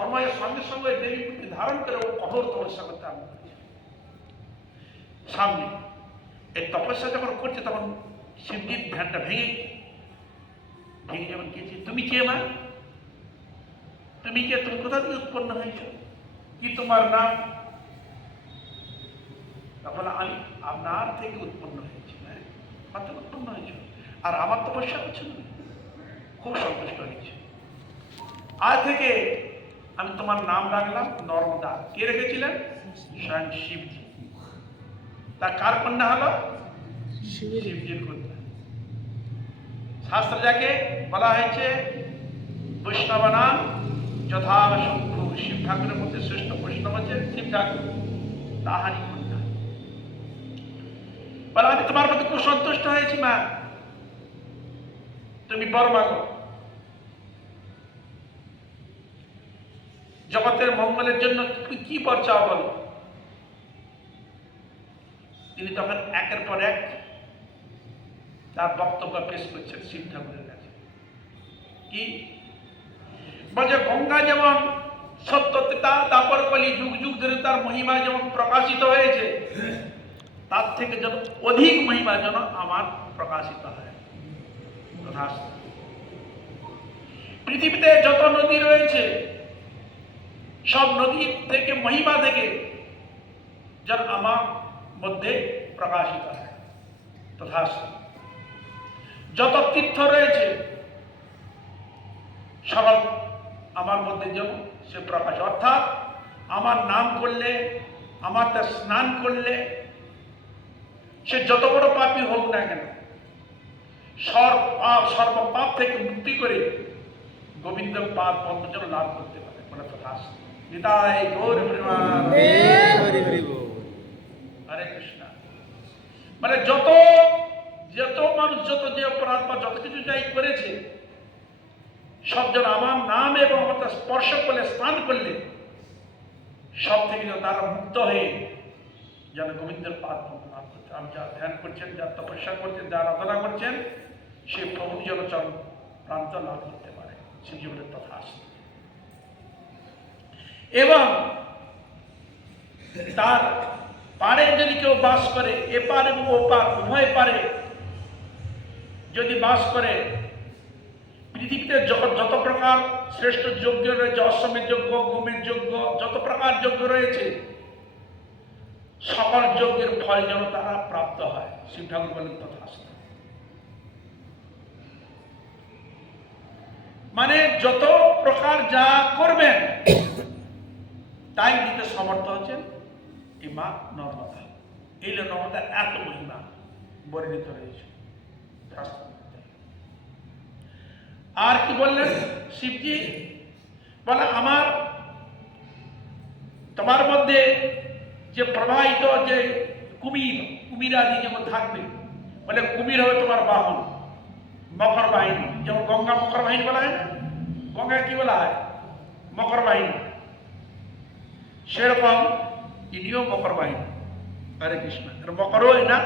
সময়ের সঙ্গে সঙ্গে দেবী মূর্তি ধারণ করে ও কঠোর তপস্যা করতে আরম্ভ করেছে। সামনে এই তপস্যা যখন করছে তখন শিবজির ধ্যানটা ভেঙে যেমন গেছে, তুমি কে মা, তুমি কে, তুমি কোথা থেকে উৎপন্ন হয়েছ, কি তোমার নাম? তখন আমি আপনার থেকে উৎপন্ন হয়েছি। হ্যাঁ, আমার থেকে উৎপন্ন হয়েছে আর আমার তপস্যা করছে না, খুব সন্তুষ্ট হয়েছে। আজ থেকে আমি তোমার নাম রাখলাম নর্মদা। কে রেখেছিলেন? স্বয়ং শিবজি। তা কার কন্যা হলো? শিবজির কন্যা। শাস্ত্র যাকে বলা হয়েছে বৈষ্ণব নাম যথাশম্ভু, শিব ঠাকুরের মধ্যে শ্রেষ্ঠ বৈষ্ণব হচ্ছে শিব ঠাকুর, তাহারই কন্যা। বলে আমি তোমার মধ্যে খুব সন্তুষ্ট হয়েছি মা, তুমি বর মাগো, জগতের মঙ্গলের জন্য তুমি কি বর চাও বলো। তিনি তখন একের পর এক তার বক্তব্য পেশ করছেন শিব ঠাকুরের কাছে। কি বলছে? গঙ্গা যেমন সত্য তারপর কলি যুগ যুগ ধরে তার মহিমা যেমন প্রকাশিত হয়েছে, তার থেকে যেন অধিক মহিমা যেন আমার প্রকাশিত হয়। পৃথিবীতে যত নদী রয়েছে সব নদী থেকে মহিমা থেকে যেন আমার মধ্যে প্রকাশিত হয়। তথা যত তীর্থ রয়েছে সকল আমার মধ্যে যেন সে প্রকাশ, অর্থাৎ আমার নাম করলে, আমার তা স্নান করলে সে যত বড় পাপী হোক না কেন, সর্বপাপ থেকে মুক্তি করে গোবিন্দ পাদ পদ্ম যেন লাভ করতে পারে। বলে তথা নিতাই গৌর হরে কৃষ্ণ। মানে যত মানুষ যত যে অপরাধ বা যত কিছু যাই করেছে সব যেন আমার নাম এবং আমার স্পর্শ করলে, স্নান করলে সব থেকে যেন তারা মুক্ত হয়ে যেন গোবিন্দের পাদ লাভ করছে। আপনি যা ধ্যান করছেন, যা তপস্যা করছেন, যা আরাধনা করছেন, সে প্রভু যেন চরণ প্রান্ত লাভ করতে পারে। সে জীবনের তথা আসে এবং তার পারে যদি কেউ বাস করে, এপার এবং ওপার উভয় পারে যদি বাস করে, পৃথিবীতে যত প্রকার শ্রেষ্ঠ যজ্ঞ রয়েছে, অশ্বমের যজ্ঞ, গোমের যজ্ঞ, যত প্রকার যজ্ঞ রয়েছে সকল যজ্ঞের ফল যেন তারা প্রাপ্ত হয়। শিব ঠাকুর বলেন তথাস্তু। মানে যত প্রকার যা করবেন তাই দিতে সমর্থ হচ্ছেন এই মা নর্মদা। এই নর্মদার এত মহিমা বর্ণিত রয়েছে। আর কি বললেন শিবজি? বলে আমার তোমার মধ্যে যে প্রবাহিত যে কুমিরাদি যেমন থাকবে, বলে কুমির হবে তোমার বাহন, মকর বাহিনী। যেমন গঙ্গা মকর বাহিনী বলা হয় না, গঙ্গায় কি বলা হয়? মকর বাহিনী। সেরকম ইনিও মকর বাহিনী। হরে কৃষ্ণ। মকরও না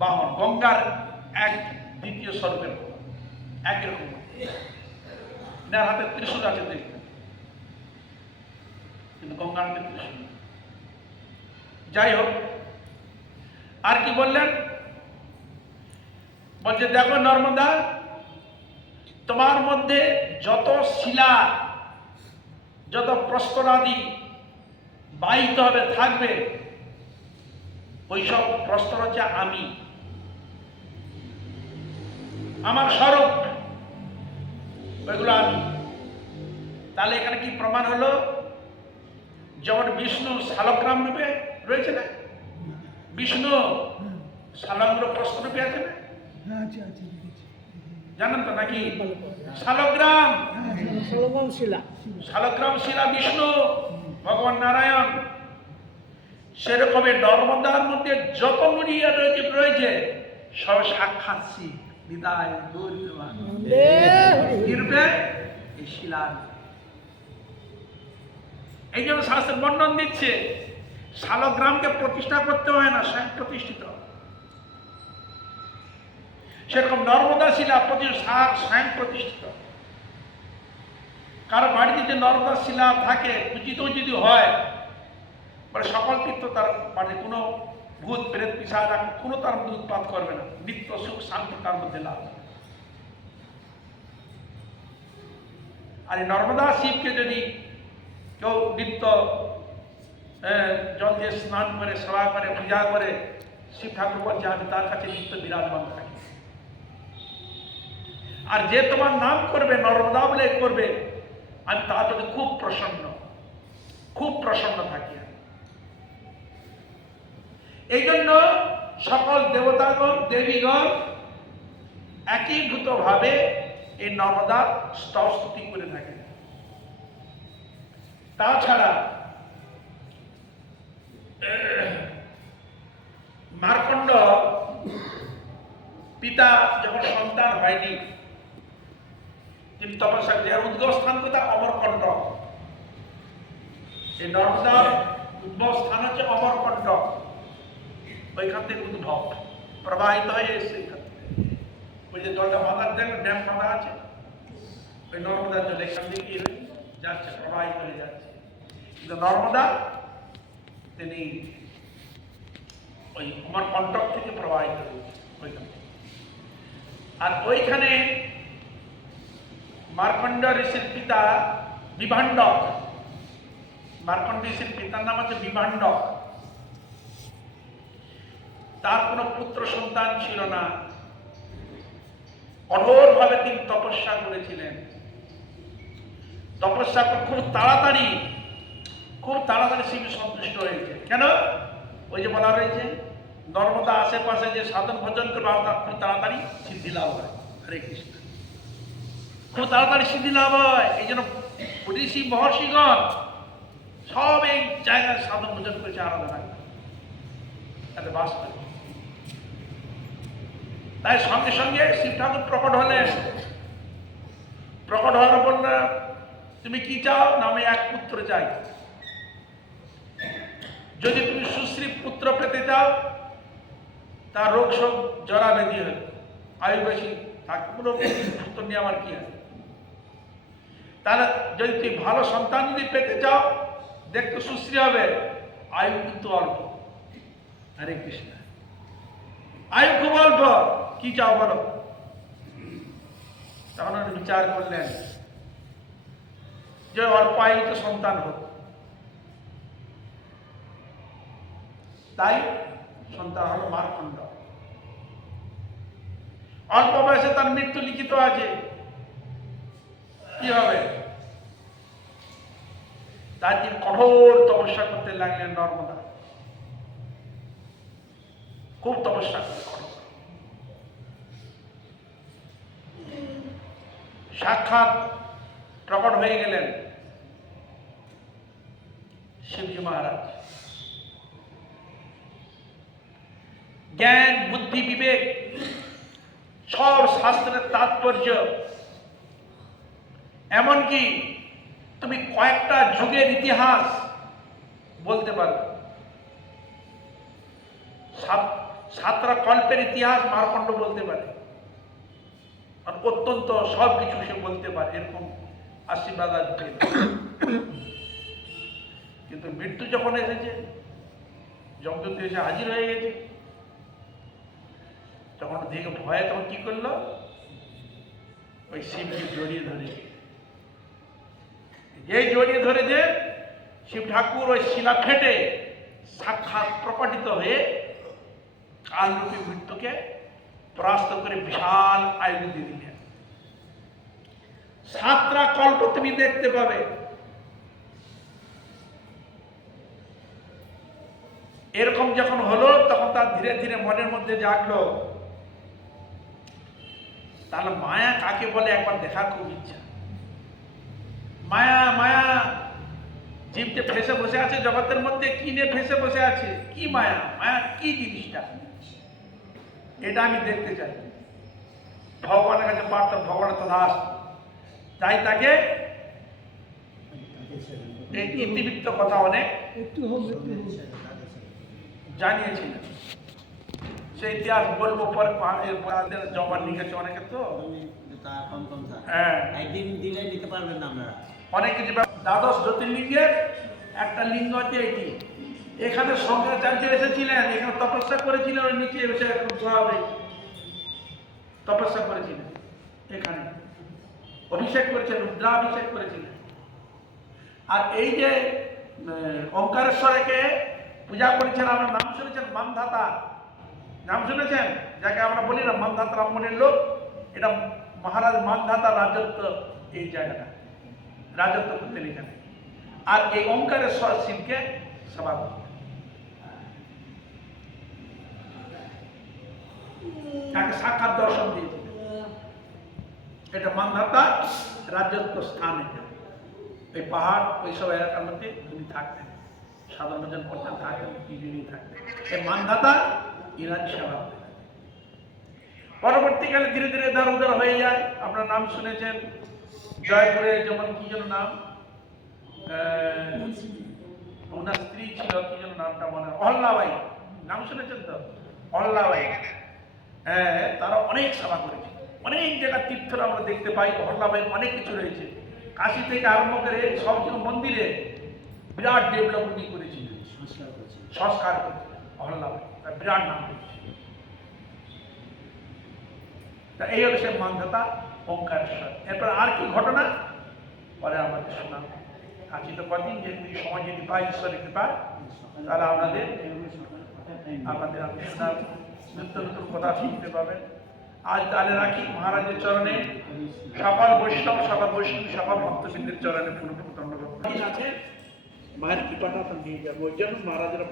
বাহন, গঙ্গার এক দ্বিতীয় স্বরূপের একই রকম। এনার হাতে ত্রিশূল আছে দেখবেন, কিন্তু গঙ্গার হাতে ত্রিশূল। যাই হোক, আর কি বললেন? বলছে দেখো নর্মদা, তোমার মধ্যে যত শিলা, যত প্রস্তরাদি বাহিত হবে থাকবে, ওইসব প্রস্তর হচ্ছে আমি, আমার স্বরূপ, ওইগুলো আমি। তাহলে এখানে কি প্রমাণ হলো? যেমন বিষ্ণু শালগ্রাম রূপে রয়েছে না, বিষ্ণু শালগ্র প্রস্তর রূপে আছে না, জানেন তো নাকি? শালগ্রাম, শালগ্রাম শিলা বিষ্ণু ভগবান নারায়ণ। সেরকমের নর্মদার মধ্যে যত মুড়িয়া রয়েছে সব সাক্ষাৎ শিব। বিদায় রূপে এই শিলা। এই জন্য শাস্ত্রের বর্ণন দিচ্ছে শালগ্রামকে প্রতিষ্ঠা করতে হয় না, স্বয়ং প্রতিষ্ঠিত। সেরকম নর্মদা শিলা স্বয়ং প্রতিষ্ঠিত। কারো বাড়িতে যদি নর্মদা শিলা থাকে, পূজিত যদি হয়, মানে সকল তীর্থ তার বাড়িতে কোনো ভূত প্রেত পিশাচ কোনো তার মধ্যে উৎপাত করবে না, নিত্য সুখ শান্তি তার মধ্যে লাভ। আর এই নর্মদা শিবকে যদি কেউ নিত্য জল দিয়ে স্নান করে, সেবা করে, পূজা করে, শিব ঠাকুর বলছে আমি তার কাছে নিত্য বিরাজমান থাকি। আর যে তোমার নাম করবে, নর্মদা বলে করবে, আমি তার প্রতি খুব প্রসন্ন থাকি। এই জন্য সকল দেবতাগণ দেবীগণ একীভূত ভাবে এই নর্মদার স্তুতি করে থাকে। তাছাড়া মার্কণ্ড পিতা যখন সন্তান হয়নি, তিনি তপস্যা করে, আর উদ্গম স্থান কোথায়? অমরকণ্টক। এই নর্মদার উদ্ভব স্থান হচ্ছে অমরকণ্টক। ওইখান থেকে উদ্ভব প্রবাহিত হয়ে এসছে। ওই যে জলটা বাঁধা, দেখবেন ড্যাম বাঁধা আছে, ওই নর্মদার জল এখান থেকে যাচ্ছে, প্রবাহিত হয়ে যাচ্ছে। কিন্তু নর্মদা তিনি ওই অমরকণ্টক থেকে প্রবাহিত হয়েছে ওইখান থেকে। আর ওইখানে মার্কণ্ড ঋষির পিতা বিভাণ্ডক, মার্কণ্ড ঋষির পিতার নাম হচ্ছে বিভাণ্ডক। তার কোনো পুত্র সন্তান ছিল না, কঠোরভাবে তিনি তপস্যা করেছিলেন। তপস্যা করে খুব তাড়াতাড়ি শিব সন্তুষ্ট হয়েছে। কেন? ওই যে বলা রয়েছে নর্মদা আশেপাশে যে সাধন ভজন করবে তার খুব তাড়াতাড়ি সিদ্ধি লাভ হয়। হরে কৃষ্ণ, খুব তাড়াতাড়ি সিদ্ধি লাভ হয়। এই জন্য ঋষি মহর্ষিগণ সব এই জায়গায় সাধন ভজন করেছে, আরাধনা করে বাস করে। তাই সঙ্গে সঙ্গে শিব ঠাকুর প্রকট হলেন। প্রকট হওয়ার বললে তুমি কি চাও? না আমি এক পুত্র চাই। যদি তুমি সুশ্রী পুত্র পেতে চাও, তার রোগ শোক জরা ব্যাধি হবে, আয়ু বেশি থাকে, কোনো পুত্র নিয়ে আমার কি আছে? তাহলে যদি তুমি ভালো সন্তান যদি পেতে চাও, দেখতে সুশ্রী হবে, আয়ু কিন্তু অল্প। হরে কৃষ্ণ, আয়ু খুব অল্প, কি চাও বলো? তখন উনি বিচার করলেন যে অল্প আয়ুতে সন্তান হোক। তাই সন্তান হল মার্কণ্ড। অল্প বয়সে তার মৃত্যু লিখিত আছে, কি হবে? তার তিনি কঠোর তপস্যা করতে লাগলেন নর্মদা, খুব তপস্যা করে সাক্ষাৎ প্রকট হয়ে গেলেন শিবজি মহারাজ। জ্ঞান বুদ্ধি বিবেক সব শাস্ত্রের তাৎপর্য, এমনকি তুমি কয়েকটা যুগের ইতিহাস বলতে পারবে। সাতটা কল্পের ইতিহাস মার্কণ্ড বলতে পারে, আর অত্যন্ত সব কিছু সে বলতে পারে, এরকম আশীর্বাদ আজ পেল। কিন্তু মৃত্যু যখন এসেছে, যমদূত এসে হাজির হয়ে গেছে, তখন দেখে ভয়ে তখন কি করলো? ওই শিবকে জড়িয়ে ধরে, যেই জড়িয়ে ধরেছে শিব ঠাকুর ওই শিলা ফেটে সাক্ষাৎ প্রকটিত হয়ে কালরূপী মৃত্যুকে পরাস্ত করে বিশাল আয়ু দিয়ে দিলেন। সাতটা কল্প তুমি দেখতে পাবে। এরকম যখন হলো, তখন তার ধীরে ধীরে মনের মধ্যে জাগলো, তাহলে মায়া কাকে বলে একবার দেখার খুব ইচ্ছা। মায়া মায়া জীব যে ফেসে বসে আছে জগতের মধ্যে, কি নিয়ে ফেসে বসে আছে, কি মায়া? মায়া কি জিনিসটা, এটা আমি দেখতে চাই। ভগবানের কাছে প্রার্থনা, ভগবানের তো দাস, তাই তাকে এই ইতিবৃত্ত কথা অনেক জানিয়েছিলেন। সেই ইতিহাস বলবো পরে, জমা লিখেছে অনেকে, তো তা কম কম থাকে। হ্যাঁ, একদিন দিলে নিতে পারবেন না আপনারা। অনেক কিছু দ্বাদশ জ্যোতির্লিঙ্গের একটা লিঙ্গ হচ্ছে এটি। এখানে শঙ্করাচার্য এসেছিলেন, এখানে তপস্যা করেছিলেন, ওর নিচে এসে তপস্যা করেছিলেন, এখানে অভিষেক করেছেন, রুদ্রাভিষেক করেছিলেন। আর এই যে ওঙ্কারেশ্বরকে পূজা করেছেন, আমরা নাম শুনেছেন মানধাতা, নাম শুনেছেন, যাকে আমরা বলি না মানধাতা ব্রাহ্মণের লোক, এটা মহারাজ মানধাতা রাজত্ব, এই জায়গাটা রাজত্ব করতেন এখানে। আর এই ওঙ্কারেশ্বর শিবকে সেবা করতেন, তাকে সাক্ষাৎ দর্শন দিয়েছিলেন। এটা মানধাতা রাজত্ব স্থান, এটা এই পাহাড় ওইসব এলাকার মধ্যে তিনি থাকতেন, সাধারণ জন করতেন, থাকতেন, তিনি থাকতেন। এই মানধাতা ইরান সেবা করতেন। পরবর্তীকালে ধীরে ধীরে ধার উদার হয়ে যায়। আপনার নাম শুনেছেন জয়পুরে যেমন কি যেন নাম, ওনার স্ত্রী ছিল কি যেন নামটা মনে হয়, অহল্যাবাই, নাম শুনেছেন তো? অহল্যাবাই, হ্যাঁ, তারা অনেক সেবা করেছে। অনেক জায়গায় তীর্থরা আমরা দেখতে পাই, অহল্যাবাই অনেক কিছু রয়েছে। কাশী থেকে আরম্ভ করে সব মন্দিরে বিরাট ডেভেলপ উনি করেছিলেন, সংস্কার করেছিলেন অহল্যাবাই, তার বিরাট নাম রয়েছে। তা এই হলো সে মানধাতা ওঙ্কারেশ্বর। এরপর আর কি ঘটনা পরে আমাদের শোনাব। আজকে তো কদিন যেহেতু সময় যদি পাই ঈশ্বরের কৃপায়, তাহলে আমাদের আপনার নিত্য নতুন কথা শুনতে পাবেন। আজ তাহলে রাখি মহারাজের চরণে, সকল বৈষ্ণব, সকল ভক্তবৃন্দের চরণে পুনঃ ধন্যবাদ আছে। মায়ের কৃপাটা তো নিয়ে যাবো, ওই জন্য মহারাজেরা